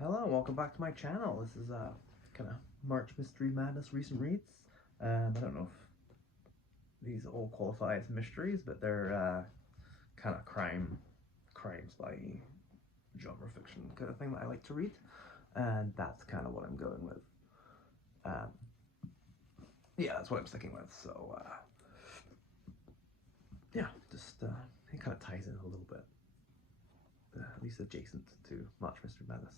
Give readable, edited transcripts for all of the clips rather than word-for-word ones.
Hello, welcome back to my channel. This is kind of March Mystery Madness recent reads. I don't know if these all qualify as mysteries, but they're kind of crime spy genre fiction kind of thing that I like to read, and that's kind of what I'm going with. Um, yeah, that's what I'm sticking with. So yeah, just it kind of ties in a little bit, at least adjacent to March Mystery Madness.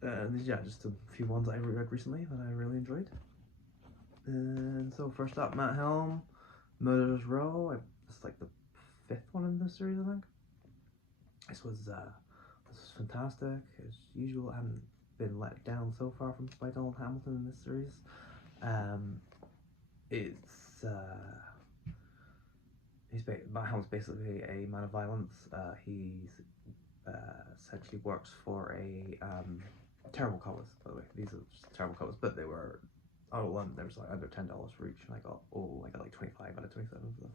And yeah, just a few ones I read recently that I really enjoyed. And so first up, Matt Helm, Murderers Row. It's like the fifth one in this series, I think. This was fantastic as usual. I haven't been let down so far from by Donald Hamilton in this series. It's Matt Helm's basically a man of violence. He's essentially works for a terrible covers, by the way. These are just terrible covers, but they were out of London. There was like under $10 for each, and I got like 25 out of 27 for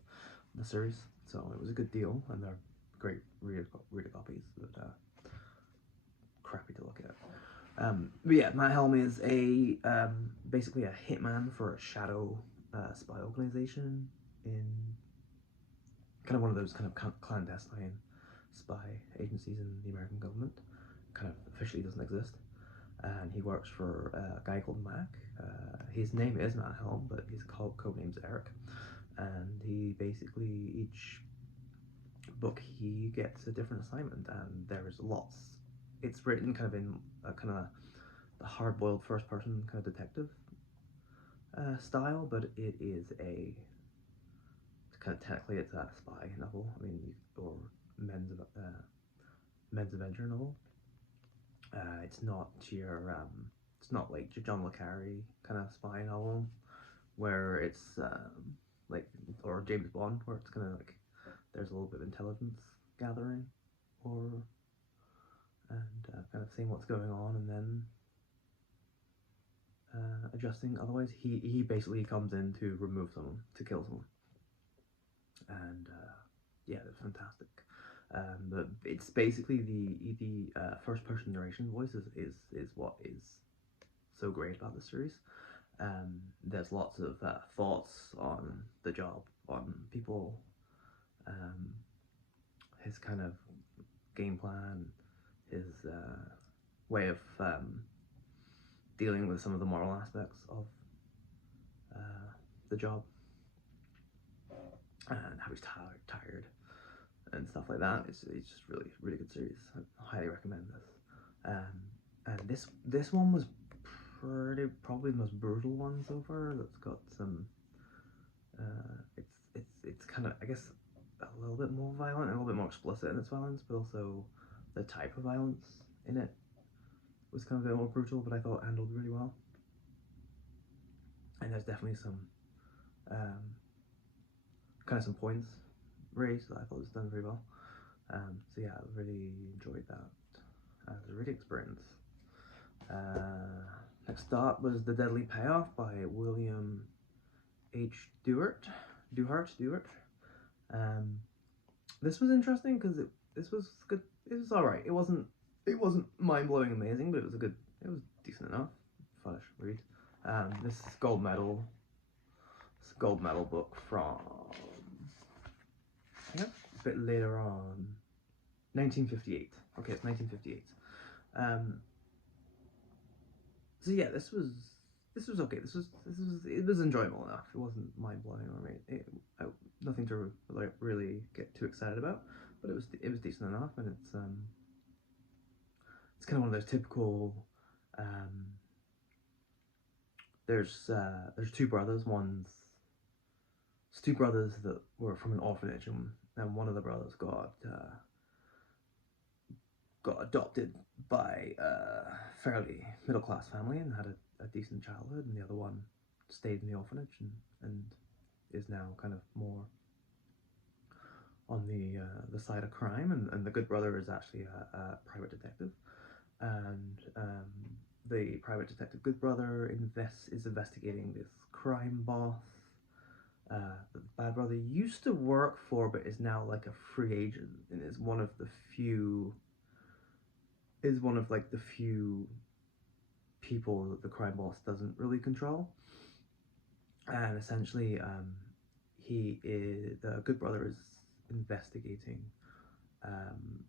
the series, so it was a good deal, and they're great reader copies, but crappy to look at. But yeah, Matt Helm is a basically a hitman for a shadow spy organization in kind of one of those kind of clandestine spy agencies in the American government. Kind of officially doesn't exist, and he works for a guy called Mac. His name is Matt Helm, but his code name's Eric, and he basically each book he gets a different assignment, and there's lots. It's written kind of in a kind of the hard-boiled first-person kind of detective style, but it is a kind of technically it's a spy novel. I mean, or men's adventure novel. It's not it's not like your John le Carre kind of spy novel where it's like, or James Bond, where it's kind of like there's a little bit of intelligence gathering or kind of seeing what's going on and then adjusting. Otherwise, he basically comes in to remove someone, to kill someone, and yeah, it's fantastic. But it's basically the first person narration voice is what is so great about the series. There's lots of thoughts on the job, on people, his kind of game plan, his way of dealing with some of the moral aspects of the job, and how he's tired and stuff like that. It's just really good series. I highly recommend this. And this one was probably the most brutal one so far. That's got some it's kind of, I guess, a little bit more violent and a little bit more explicit in its violence, but also the type of violence in it was kind of a bit more brutal, but I thought handled really well. And there's definitely some kind of some points raised that I thought was done very well. So yeah, I really enjoyed that. It was a really experience. Next up was The Deadly Payoff by William H Stewart. This was interesting because this was good. It was all right. It wasn't mind blowing amazing, but it was decent enough. Fun read. This is gold medal. It's a gold medal book from, yeah, a bit later on, 1958. Okay, it's 1958. So yeah, this was okay. It was enjoyable enough. It wasn't mind blowing or nothing to really get too excited about, but it was decent enough, and it's kind of one of those typical. There's two brothers. It's two brothers that were from an orphanage, and one of the brothers got adopted by a fairly middle class family and had a decent childhood, and the other one stayed in the orphanage and is now kind of more on the side of crime, and the good brother is actually a private detective, and the private detective good brother is investigating this crime boss that the bad brother used to work for, but is now like a free agent and is one of the few is one of like the few people that the crime boss doesn't really control, and essentially, the good brother is investigating um,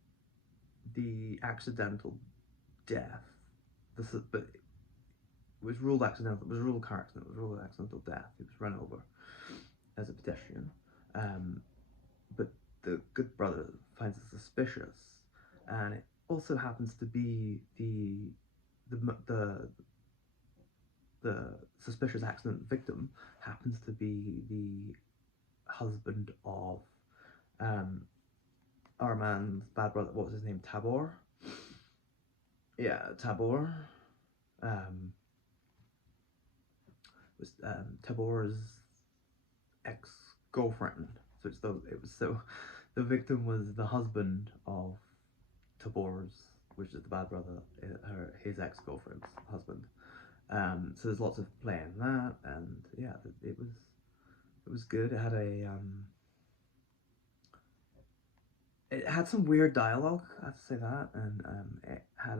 the accidental death. But it was ruled accidental. It was ruled car accident. It was ruled accidental death. He was run over as a pedestrian. Um, but the good brother finds it suspicious, and it also happens to be the the suspicious accident victim happens to be the husband of um, our man's bad brother. What was his name? Tabor. Yeah, Tabor. Um, was Tabor's ex girlfriend. The victim was the husband of Tabor's, which is the bad brother, his ex girlfriend's husband. So there's lots of play in that, and yeah, it was good. It had some weird dialogue. I have to say that, and it had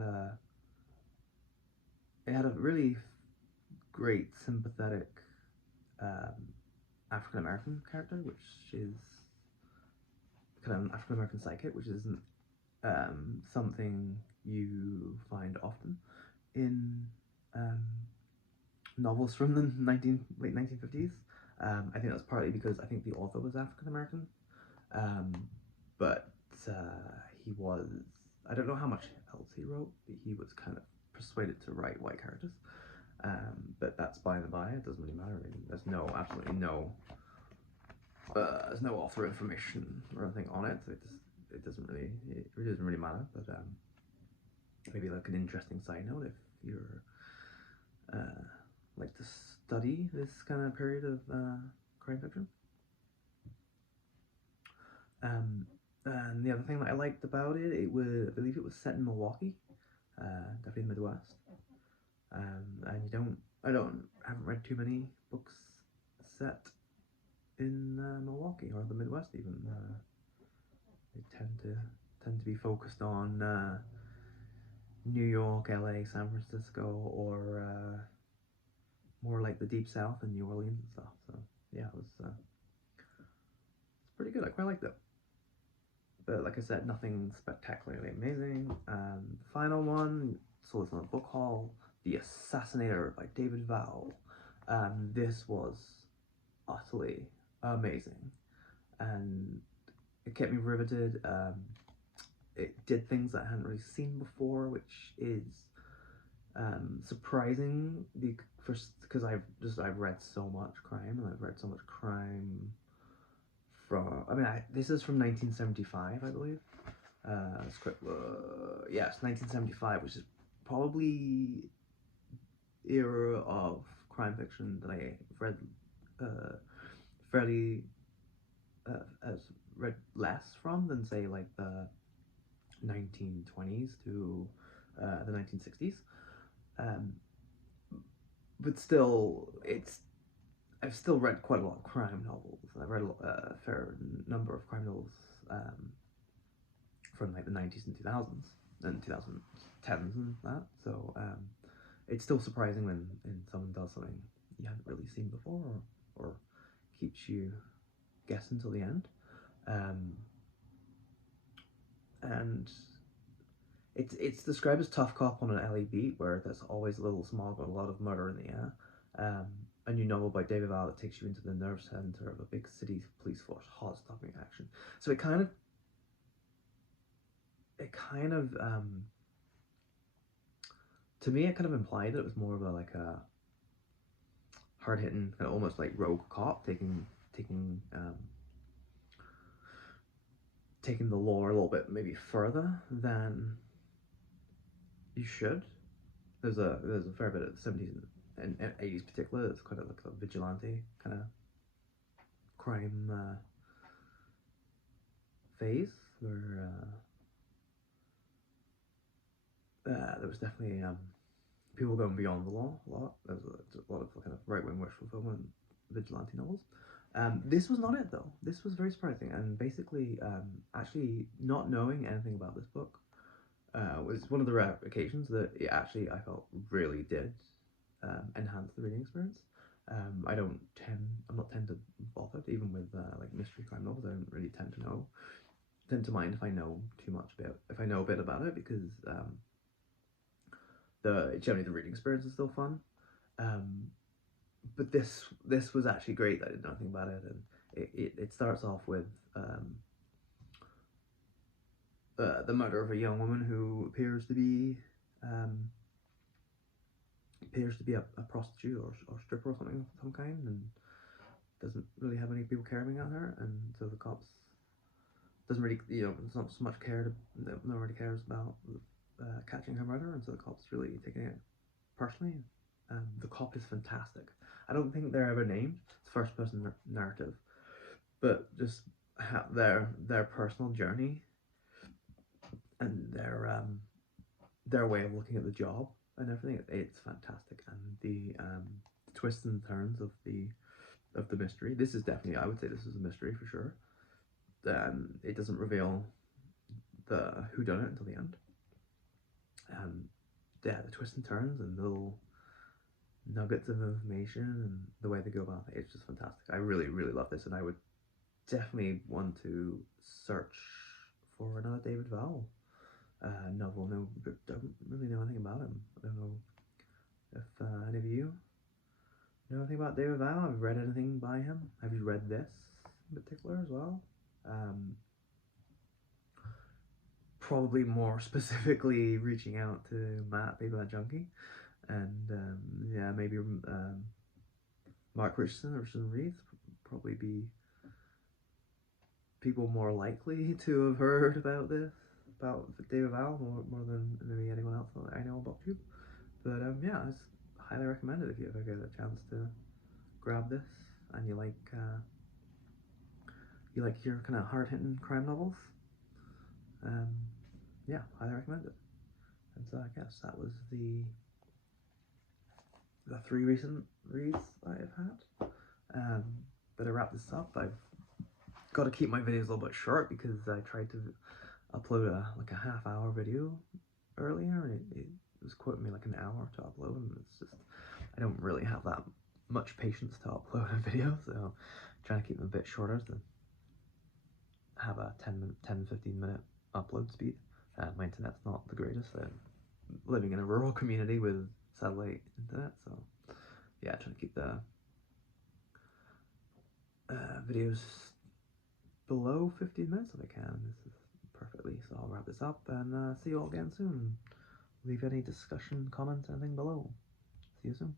a really great sympathetic um, African American character, which is kind of an African American psychic, which isn't something you find often in um, novels from the late 1950s. I think that's partly because I think the author was African American, um, but he was, I don't know how much else he wrote, but he was kind of persuaded to write white characters. But that's by the by. It doesn't really matter. There's absolutely no there's no author information or anything on it. So it really doesn't really matter. But maybe like an interesting side note if you're like to study this kind of period of crime fiction. And the other thing that I liked about it, I believe it was set in Milwaukee, definitely the Midwest. And haven't read too many books set in Milwaukee or the Midwest even. They tend to be focused on New York, LA, San Francisco, or more like the Deep South and New Orleans and stuff. So yeah, it's pretty good. I quite liked it. But like I said, nothing spectacularly amazing. The final one, saw this on a book haul, The Assassinator by David Vowell. This was utterly amazing, and it kept me riveted. It did things that I hadn't really seen before, which is surprising because I've read so much crime, and I've read so much crime this is from 1975, I believe. Yes, 1975, which is probably era of crime fiction that I've read fairly as read less from than say like the 1920s to the 1960s. But still, I've still read quite a lot of crime novels. I've read a fair number of crime novels from like the 90s and 2000s and 2010s and that. So it's still surprising when someone does something you haven't really seen before, or keeps you guessing till the end. And it's described as tough cop on an LA beat, where there's always a little smog or a lot of murder in the air. A new novel by David Vowell that takes you into the nerve center of a big city police force, hot stopping action. So it kind of to me it kind of implied that it was more of a hard hitting, kind of almost like rogue cop taking the lore a little bit maybe further than you should. There's a fair bit of the 70s and 80s particular. It's quite like a vigilante kind of crime phase where there was definitely people going beyond the law a lot. There was a lot of kind of right-wing wish fulfillment vigilante novels. This was not it though. This was very surprising, and basically actually not knowing anything about this book, was one of the rare occasions that it actually I felt really did enhance the reading experience. I'm not tend to bother even with like mystery crime novels. I don't really tend to mind if I know too much about if I know a bit about it, because the generally the reading experience is still fun. Um, but this was actually great. I didn't know anything about it, and it starts off with the murder of a young woman who um, appears to be a prostitute or stripper or something of some kind, and doesn't really have any people caring about her, and so the cops doesn't really, it's not so much no really cares about catching her murder, and so the cops really taking it personally. The cop is fantastic. I don't think they're ever named. It's first person narrative, but just their personal journey and their way of looking at the job and everything. It's fantastic, and the twists and turns of the mystery. This is definitely, I would say, this is a mystery for sure. It doesn't reveal the who done it until the end. Yeah, the twists and turns and little nuggets of information and the way they go about it, it's just fantastic. I really, really love this, and I would definitely want to search for another David Vowell novel. No, don't really know anything about him. I don't know if any of you know anything about David Vowell. Have you read anything by him? Have you read this in particular as well? Probably more specifically reaching out to Matt, Paperback Junkie, and yeah, maybe Mark Richardson or Richardson Reeves, probably be people more likely to have heard about this, about David Vowell, more than maybe anyone else that I know about you. But yeah, I highly recommend it if you ever get a chance to grab this and you like your kind of hard-hitting crime novels. Yeah, highly recommend it. And so I guess that was the 3 recent reads I've had. But I wrap this up. I've got to keep my videos a little bit short because I tried to upload like a half-hour video earlier, and it was quoting me like an hour to upload, and it's just, I don't really have that much patience to upload a video, so I'm trying to keep them a bit shorter to have a 10-15 minute upload speed. My internet's not the greatest. I'm living in a rural community with satellite internet, so yeah, trying to keep the videos below 15 minutes if I can. This is perfectly, so I'll wrap this up and see you all again soon. Leave any discussion, comments, anything below. See you soon.